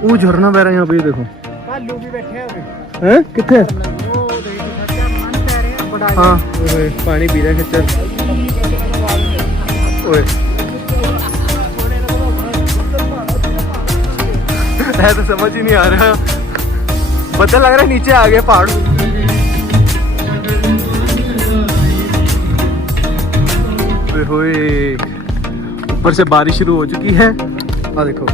वो झरना बह रहा है यहाँ पे, ये देखो। भालू भी बैठे हैं कितने? हाँ पानी पी रहे हैं खच्चर। ओए है तो समझ ही नहीं आ रहा, बदल लग रहा है नीचे आ गए पहाड़। ऊपर से बारिश शुरू हो चुकी है। आ देखो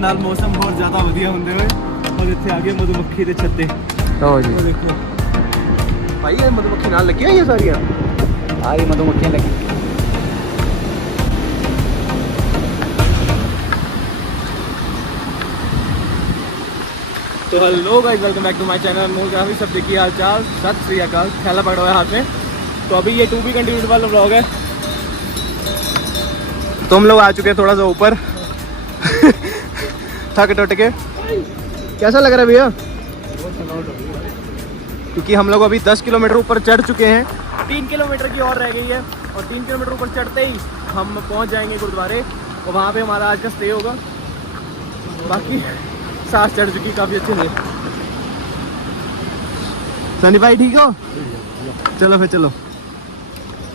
नाल मौसम बहुत ज्यादा वधिया होंदे हुए और इत्थे आगे मधुमक्खी दे छत्ते। आओ जी देखो भाई, ये मधुमक्खी नाल लगी है, ये सारियां हाँ ये मधुमक्खियां लगी। तो hello guys, welcome back to my channel. मोर काफी सब देखिए हाल चाल, सत श्री अकाल। थैला पकड़ा हुआ है हाथ में। तो अभी ये टू बी कंटिन्यूड वाला व्लॉग है। तो हम लोग आ चुके हैं थोड़ा सा ऊपर थक टट के। कैसा लग रहा है भैया? क्योंकि हम लोग अभी 10 किलोमीटर ऊपर चढ़ चुके हैं, 3 किलोमीटर की और रह गई है। और 3 किलोमीटर ऊपर चढ़ते ही हम पहुंच जाएंगे गुरुद्वारे और वहाँ पे हमारा आज का स्टे होगा। बाकी सांस चढ़ चुकी काफ़ी अच्छे से। सनी भाई ठीक हो? चलो फिर चलो,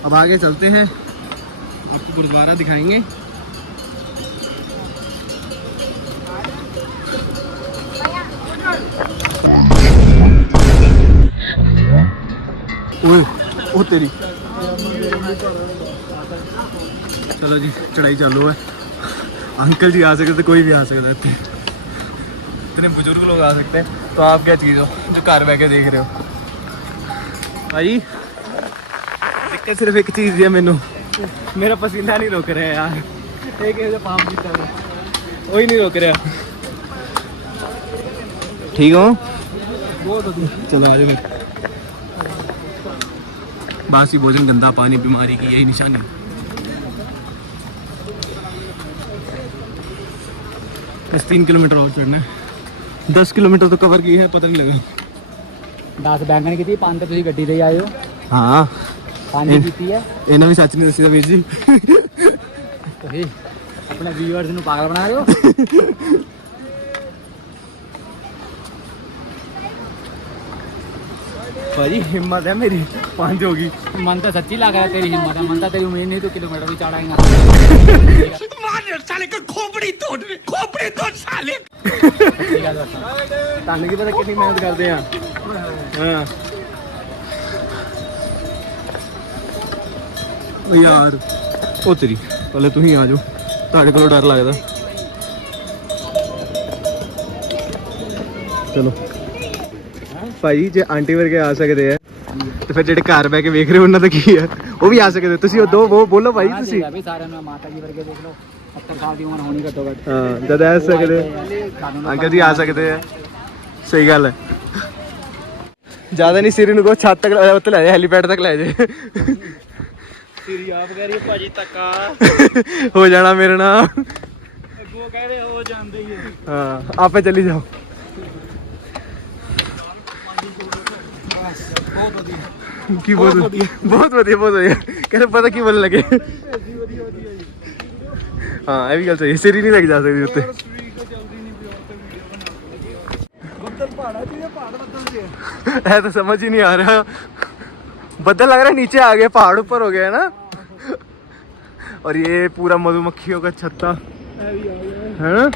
अब आगे चलते हैं, आपको गुरुद्वारा दिखाएंगे। ओए ओ तेरी, चलो जी चढ़ाई चालू है। अंकल जी आ सकते, कोई भी आ सकता है, इतने बुजुर्ग लोग आ सकते हैं। तो आप क्या चीज़ हो जो घर बह के देख रहे हो? भाई दिक्कत सिर्फ एक चीज़ है, मैनू मेरा पसीना नहीं रोक रहा है यार। एक पाप की तरह वही नहीं रोक रहा। ठीक हो? बहुत चलो आ जाओ। बासी भोजन, गंदा पानी बीमारी की यही निशानी। बस 3 किलोमीटर और चढ़ना है। 10 किलोमीटर तो कवर की है, पता नहीं लगा। 10 बैंगन की थी, 5 तो तुम गड्डी ले आए हो। हाँ 5 की है। इन्होंने भी सच नहीं दसी वीर जी। तो अपने व्यूअर्स ਨੂੰ पागल बना रहे हो। भाई हिम्मत है मेरी, 5 होगी। मन तो सच्ची लग रहा है तेरी हिम्मत है। मन तो तेरी उम्मीद नहीं तो किलोमीटर भी चढ़ाएगा। साले को खोपड़ी तोड़ साले। ताने की पता कितनी मेहनत करते हैं। हाँ यार ओ तेरी, पहले तू ही आ जाओ, ताड़े को डर लगता। चलो भाई जे आंटी वर्गे आ सकते हैं तो फिर जेडे घर बह के वेख रहे हो उन्होंने तो की है, वो भी आ सकते। तुसी दो वो बोलो भाई, तुसी सारे माता जी वर्गे देख लो। 70 साल की उम्र होनी घट्टो घट। हां जद आ सकते, अंकल जी आ सकते हैं। सही गल है। ज्यादा नहीं सिरी को छत तक उत्ते ले जाए, हेलीपैड तक ले जाए। सिरी आप कह रही है भाजी तक्का हो जाना मेरे ना। वो कह रहे हो जानते ही है। हां आपे चली जाओ। की बहुत बढ़िया कैसे पता की बोलने लगे। हाँ ये भी गल सही, सिरी नहीं लग जा सकती उत्ते। है तो समझ ही नहीं आ रहा, बदल लग रहा है नीचे आ गए, पहाड़ ऊपर हो गया है ना। और ये पूरा मधुमक्खियों का छत्ता है ना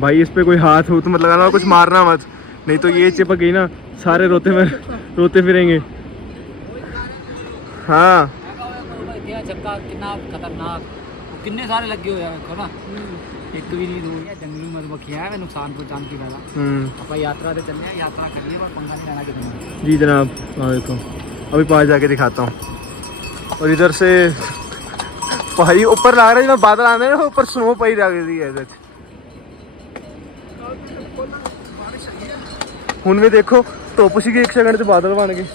भाई। इस पे कोई हाथ हो तो मत लगाना, कुछ मारना मत, नहीं तो ये चिपक गई ना, सारे रोते फिरेंगे। हाँ छक्का कितना खतरनाक, कितने सारे लगे हुए हैं ना। एक भी नहीं, 2 जंगली मधुमक्खियां हैं, नुकसान पहुंचाने की डाला। आप यात्रा से चलने हैं, यात्रा करिए पर पंगा नहीं लेना कितना। जी जनाब। हाँ देखो अभी पास जाके दिखाता हूँ। और इधर से भाई ऊपर लग रहा है जब बादल आने हैं, ऊपर स्नो पई जा गई है। हुन में देखो धुप सी 1 सेकंड च बादल बन गए।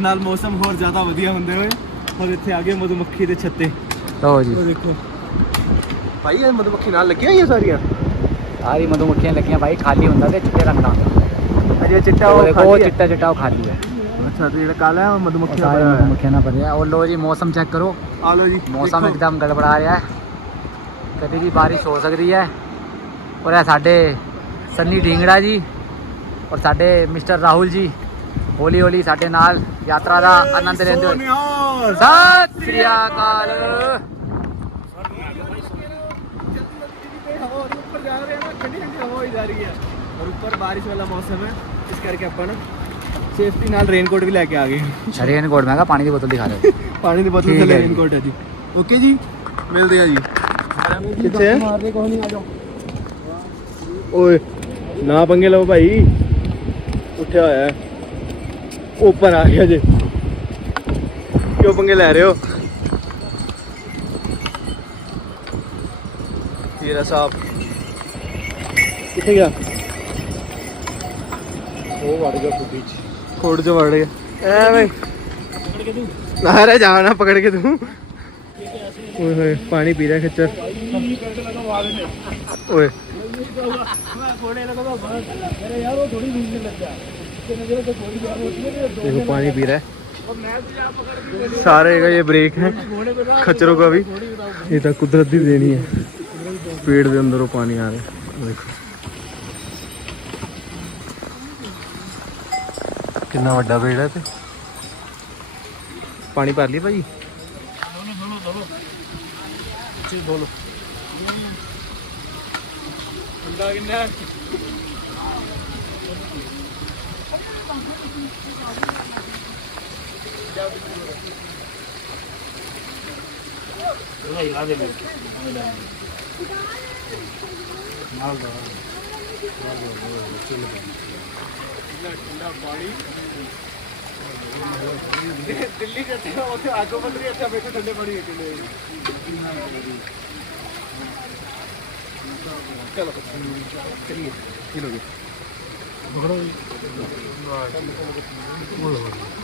नाल मौसम और ज्यादा वधिया होंदे हुए और इत्थे आगे मधुमक्खी दे छत्ते। आओ जी देखो भाई, ये मधुमक्खी नाल लगी है, ये सारियां सारी मधुमक्खियां लगी हैं भाई। खाली होंदा ते चिट्टे रंग दा। अरे चिट्टा वो देखो, वो चिट्टा चिट्टा खाली है। अच्छा तो ये काला है और मधुमक्खी सारे मधुमक्खियां ना भरे और लो जी मौसम चेक करो आ लो जी मौसम एकदम गड़बड़ा रहा है कभी भी बारिश हो सकती है और है साडे सन्नी ढींगड़ा जी और साडे मिस्टर राहुल जी हौली हौली साडे नाल यात्रा का आनंद लेंदे होए सत श्री अकाल। ऊपर जा रहे हैं ना ठंडी ठंडी हवा ही जा रही है और ऊपर बारिश वाला मौसम है इस करके अपन सेफ्टी नाल रेनकोट भी लेके आ गए। रेनकोट महंगा पानी की बोतल दिखा रहे पानी की बोतल से रेनकोट है जी। ओके जी मिलते हैं जी किथे ओए ना पंगे लो भाई उठा होया है ऊपर आ गया जी क्यों पंगे ले रहे हो हीरा साहब किथे गया वो वड़ गया खुदी खोड़ जो वड़ गया ए भाई पकड़ के तू अरे जाओ ना पकड़ के तू ओए होए पानी पी रहा है खच्चर ओए देखो पानी पी रहा है सारे का ये ब्रेक है खच्चरों का भी ये तो कुदरत ही देनी है पेड़ के अंदर वो पानी आ रहा है देखो कितना बड़ा पेड़ है ते पानी भर लिया भाई बोलो दिल्ली जाते हो आगो बन रही अच्छा बैठे ठंडे पानी चलो चलिए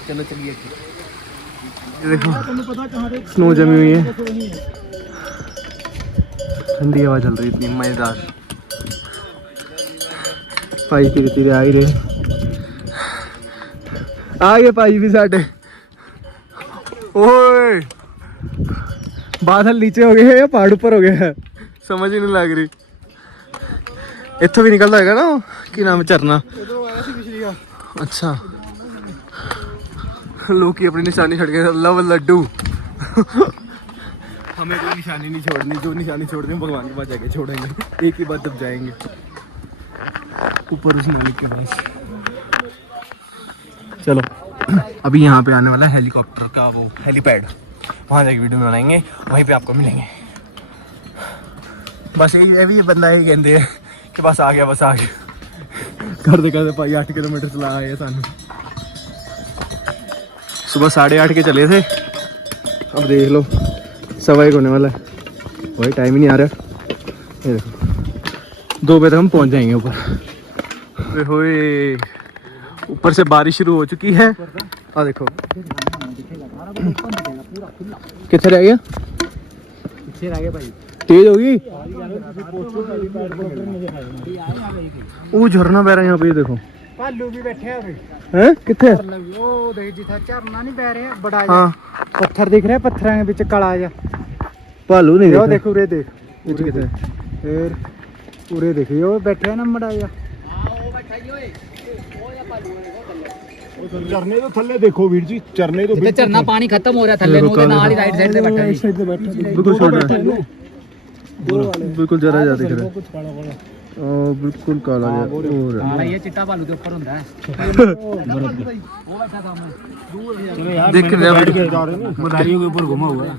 चलो चलिए देखो स्नो जमी हुई है ठंडी हवा चल रही इतनी मजेदार भाई धीरे धीरे आ ही रहे आ गए भाई भी साढ़े ओए बादल नीचे हो गए या पहाड़ ऊपर हो गया है समझ ही नहीं लग रही इत्थों भी निकलता है ना कि नाम झरना अच्छा लोग की अपनी निशानी छड़ के लव लड्डू हमें कोई निशानी नहीं छोड़नी जो निशानी छोड़ दें भगवान के पास जाके छोड़ेंगे एक ही बार तब जाएंगे ऊपर उस मालिक के पास। चलो अभी यहाँ पे आने वाला है हेलीकॉप्टर का वो हेलीपैड वहाँ जाके वीडियो बनाएंगे वहीं पे आपको मिलेंगे बस यही ये बंदा यही कहते हैं कि बस आ गया करते करते भाई 8 किलोमीटर चला आए सानू सुबह 8:30 के चले थे अब देख लो 1:15 होने वाला है वही टाइम ही नहीं आ रहा ये देखो 2 बजे तक हम पहुंच जाएंगे ऊपर होए ऊपर से बारिश शुरू हो चुकी है आ देखो कितने रह गया पीछे रह गए भाई तेज होगी वो झरना बह रहा है यहाँ पे देखो भालू भी बैठे हैं किथे ओ देख जिथा झरना नहीं बह रहे बड़ा हाँ पत्थर दिख रहे पत्थरों के बीच काला जा भालू नहीं वो देखो उरे देख किथे फिर उरे देखियो बैठे ना मड़ा जा झरने तो थल्ले देखो वीर जी झरने तो झरना पानी खत्म हो रहा थल्ले नु ते नाल ही राइट साइड पे बैठा जी बिल्कुल छोटा बिल्कुल जरा जा दिख रहा है बिल्कुल काला और काला ये चिट्टा भालू के ऊपर होता है वो बैठा सामने देख रहे मदारियों के ऊपर घुमा हुआ है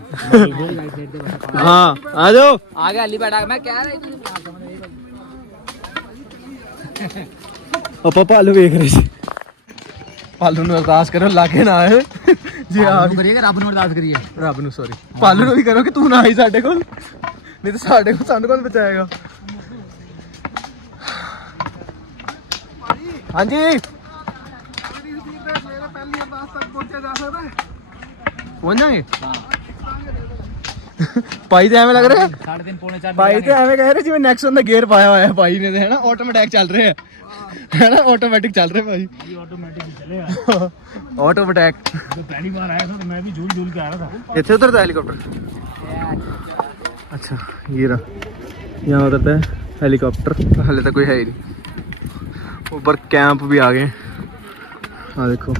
हाँ आ जाओ आगे अली बैठा मैं कह रहा पापा भालू देख रहे थे भालू ਨੂੰ ਅਰਦਾਸ ਕਰੋ ਲਾਗੇ ਨਾ ਆਏ ਜੀ ਆ करिए रब ਨੂੰ अरदास करिए ਰੱਬ ਨੂੰ ਸੌਰੀ ਭਾਲੂ ਨੂੰ ਵੀ ਕਰੋ ਕਿ ਤੂੰ ਨਾ ਆਈ ਸਾਡੇ ਕੋਲ ਨਹੀਂ ਤਾਂ ਸਾਡੇ ਕੋਲ ਸਾਨੂੰ ਕੌਣ ਬਚਾਏਗਾ ਹਾਂਜੀ ਪਹੁੰਚ ਜਾਏंगे ਭਾਈ ਤੇ ਐਵੇਂ ਲੱਗ ਰਿਹਾ 3:30 ਪੌਣੇ 4 ਭਾਈ ਤੇ ਐਵੇਂ ਕਹਿ ਰਹੇ ਜਿਵੇਂ ਨੈਕਸਨ ਦਾ ਗੇਅਰ ਪਾਇਆ ਹੋਇਆ ਹੈ ਭਾਈ ਨੇ ਤੇ ਹੈ ਨਾ ਆਟੋਮੈਟਿਕ ਚੱਲ ਰਿਹਾ ਹੈ ਨਾ ਆਟੋਮੈਟਿਕ ਚੱਲ ਰਿਹਾ ਭਾਈ ये ऑटोमेटिक चलेगा ਆਟੋਮੈਟਿਕ जब पहली बार आया था तो मैं भी झूल झूल के आ रहा था ਇੱਥੇ ਉਤਰਦਾ हेलीकॉप्टर अच्छा ये रहा यहाँ उतरता है हेलीकॉप्टर हले तक कोई है ही नहीं ऊपर कैंप भी आ गए हाँ देखो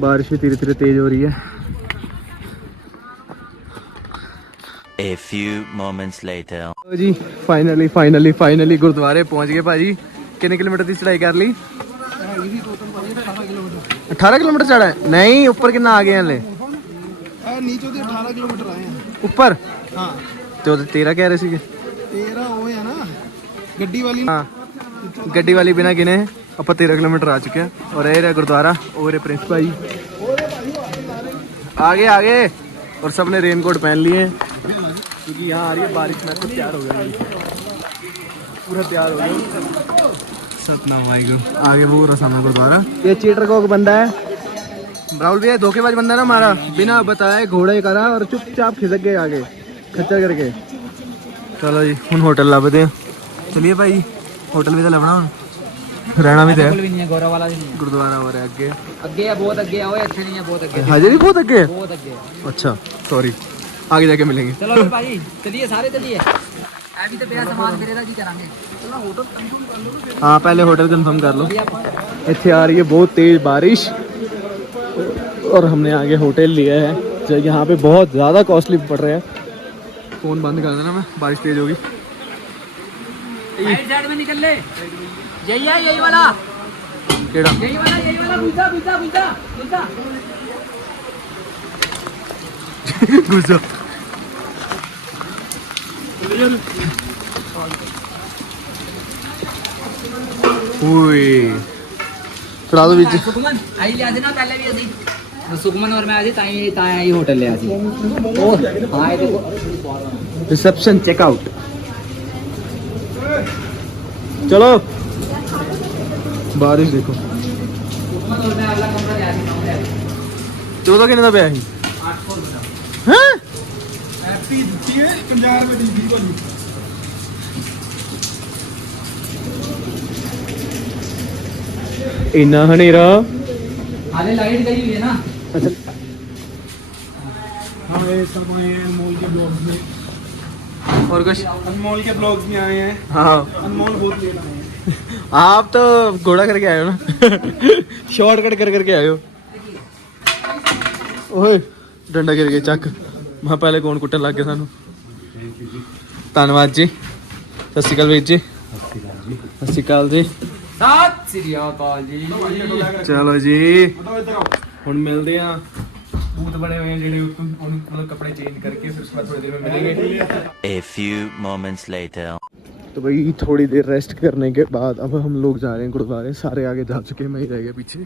बारिश भी धीरे धीरे तेज हो रही है A few moments later. जी फाइनली गुरुद्वारे पहुंच गए भाजी कितने किलोमीटर की चढ़ाई कर ली 18 किलोमीटर चढ़ा है नहीं ऊपर कितना आ गए हले नीचे तो 18 किलोमीटर आए हैं ऊपर हाँ तो 13 कह रहे थे 13 वो है ना गड्डी वाली हाँ गड्डी वाली बिना गिने ਆਪਾਂ 13 किलोमीटर आ चुके हैं और ये रहा गुरुद्वारा और ये प्रिंस भाई आगे और सबने रेनकोट पहन लिए क्योंकि यहाँ आ रही है बारिश में तो तैयार हो गया पूरा तैयार हो गया सतनाम वाहिगुरु आगे वो रसम है गुरुद्वारा ये चीटर को बंदा है राहुल भैया धोखेबाज बंदा ना हमारा बिना बताए घोड़े करा और चुपचाप खिसक गए आगे खच्चर करके चलो जी हम होटल लभते हैं चलिए भाई होटल भी तो लभना रहना भी तो बिल्कुल भी नहीं है गौरव वाला भी नहीं है गुरुद्वारा हो रहा है ਅੱਗੇ ਹੈ ਬਹੁਤ ਅੱਗੇ ਹੈ ਓਏ ਇੱਥੇ ਨਹੀਂ ਹੈ ਬਹੁਤ ਅੱਗੇ हजे भी बहुत अगे है बहुत ਅੱਗੇ ਹੈ अच्छा सॉरी आगे जाके मिलेंगे ਚਲੋ ਫਿਰ ਭਾਜੀ ਚਲਿਏ ਸਾਰੇ ਚਲਿਏ ਐ ਵੀ ਤੇ ਪਿਆ ਸਮਾਨ ਫਿਰ ਇਹਦਾ ਕੀ ਕਰਾਂਗੇ हाँ पहले होटल कंफर्म कर लो ਵੀ ਆਪਾਂ इतने आ रही है बहुत तेज बारिश और हमने आगे होटल लिया है जो यहाँ पे बहुत ज़्यादा कॉस्टली पड़ रहा है फ़ोन बंद कर देना मैं बारिश तेज होगी साइड में निकल ले यही है यही वाला केड़ा यही वाला बुझा गुस्सा चढ़ा दो बीच ਸੁਖਮਨ ਆਈ ਲਿਆ ਸੀ ਨਾ ਪਹਿਲੇ ਵੀ ਅਸੀਂ ਸੁਖਮਨ ਔਰ ਮੈਂ ਆਏ ਸੀ ਤਾਂ ਆਈ ਹੋਟਲ ਲਿਆ ਸੀ ਉਹ ਹਾਂ ਇਹ ਦੇਖੋ रिसेप्शन चेकआउट चलो बारिश देखो ਸੁਖਮਨ ਔਰ ਮੈਂ ਅਗਲਾ ਕਮਰਾ ਲਿਆ ਸੀ 14 किन्ने दा पिया सी 800 रुपए हैं हैप्पी ਦਿੱਤੀ ਹੈ 50 ਰੁਪਏ ਦੀ ਵੀ ਤੁਹਾਨੂੰ इन्ना हनेरा आगे लाइट गई हुई है ना अच्छा हाँ ये सब आए हैं अनमोल के ब्लॉग्स में और कुछ अनमोल के ब्लॉग्स में आए हैं हाँ अनमोल बहुत लेट आए हैं आप तो घोड़ा करके आए हो ना शॉर्टकट कर करके आए हो ओए डंडा गिर गया चक मैं पहले कौन कुटन लग गया सानू धन्यवाद जी सत श्री अकाल वीर जी सत श्री अकाल जी सत श्री अकाल जी चलो जी ਹੁਣ ਮਿਲਦੇ ਆ ਬੂਤ ਬਣੇ ਹੋਏ ਆ ਜਿਹੜੇ मतलब कपड़े चेंज करके फिर उसके बाद थोड़ी देर में मिलेंगे A few moments later. तो भाई थोड़ी देर रेस्ट करने के बाद अब हम लोग जा रहे हैं गुरुद्वारे सारे आगे जा चुके हैं मैं ही रह गया पीछे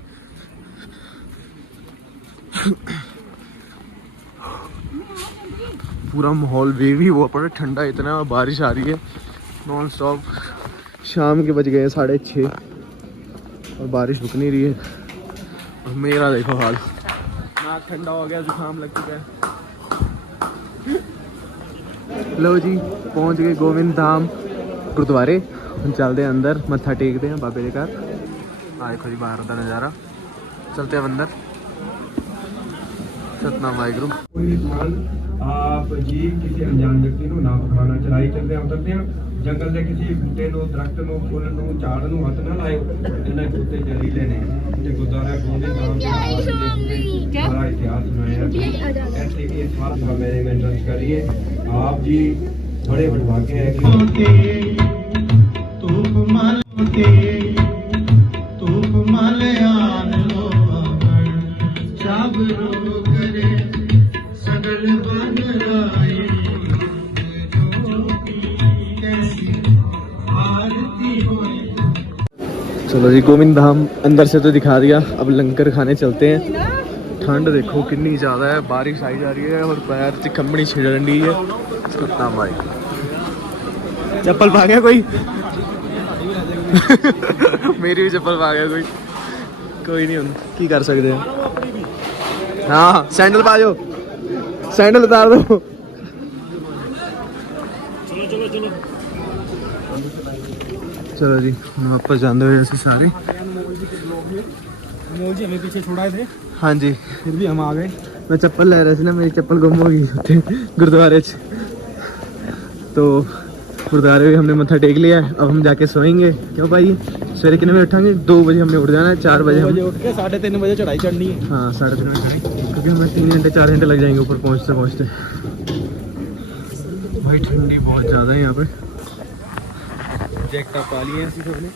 पूरा माहौल वेवी हुआ पड़ा ठंडा इतना बारिश आ रही है नॉन स्टॉप शाम के बज गए 6:30 और बारिश रुक नहीं रही है और मेरा देखो हाल नाक ठंडा हो गया जुकाम लग चुका है लो जी पहुंच गए गोविंद धाम गुरुद्वारे हम चलते हैं अंदर मत्था टेकते हैं बाबे के घर आ देखो जी बाहर का नज़ारा चलते हैं अंदर सतनाम वाहिगुरु आप जी किसी अनजान व्यक्ति ਨੂੰ ਨਾ ਪਖਾਣਾ ਚੜਾਈ ਚੱਲਦੇ ਉਤਰਦੇ ਹਨ ਜੰਗਲ ਦੇ ਕਿਸੇ ਬੂਟੇ ਨੂੰ ਦਰਖਤ ਨੂੰ ਫੁੱਲ ਨੂੰ ਝਾੜ ਨੂੰ ਹੱਥ ਨਾ ਲਾਇਓ ਇਹਨਾਂ ਕੁੱਤੇ ਜ਼ਹਿਰੀਲੇ ਨੇ ਤੇ ਗੁਰਦੁਆਰਾ ਗੋਬਿੰਦ ਧਾਮ ਦੇ ਸਾਰਾ ਇਤਿਹਾਸ ਸੁਣਾਇਆ ऐसे के साथ मैनेजमेंट करिए आप जी बड़े भाग्य है कि तूप माल आन लो जागरो करे सगल बन राई कैसी आरती होए चलो जी गोविंद धाम अंदर से तो दिखा दिया अब लंगर खाने चलते हैं ठंड देखो कितनी ज़्यादा है बारिश आई जा रही है और पैर से कंबनी छिड़न रही है सतनाम भाई चप्पल पा गया कोई मेरी भी चप्पल पा गया कोई नहीं हम की कर सकते हैं हाँ सैंडल पा जाओ सैंडल उतार दो चलो जी हम वापस जाते हुए ऐसे सारे। मोल जी हमें पीछे छोड़ाए थे, हाँ जी फिर भी हम आ गए। मैं चप्पल ले रहा था ना, मेरी चप्पल गुम हो गई उत्थे गुरुद्वारे च। तो गुरुद्वारे में हमने मत्था टेक लिया है, अब हम जाके सोएंगे। क्यों भाई सवेरे कितने बजे उठांगे? 2 बजे हमने उठ जाना है, 4 बजे हम उठ के 3:30 बजे चढ़ाई चढ़नी है। हाँ 3:30 बजे चढ़ाई, क्योंकि हमें 3 घंटे 4 घंटे लग जाएंगे ऊपर पहुँचते पहुँचते। भाई ठंडी बहुत ज़्यादा है यहाँ पे। जैकेट पा लिए हैं ऐसी सबने,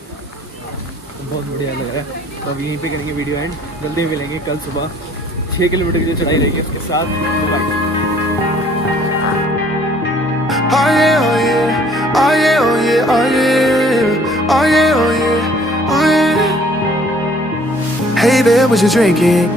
बहुत बढ़िया लग रहा है। तो अब यहीं पे करेंगे वीडियो एंड, जल्दी मिलेंगे कल सुबह 6 किलोमीटर की जो चढ़ाई रहेगी उसके साथ। Oh yeah, oh yeah, oh yeah, oh yeah, oh yeah, oh yeah, oh yeah, oh yeah. Hey there, what you drinking?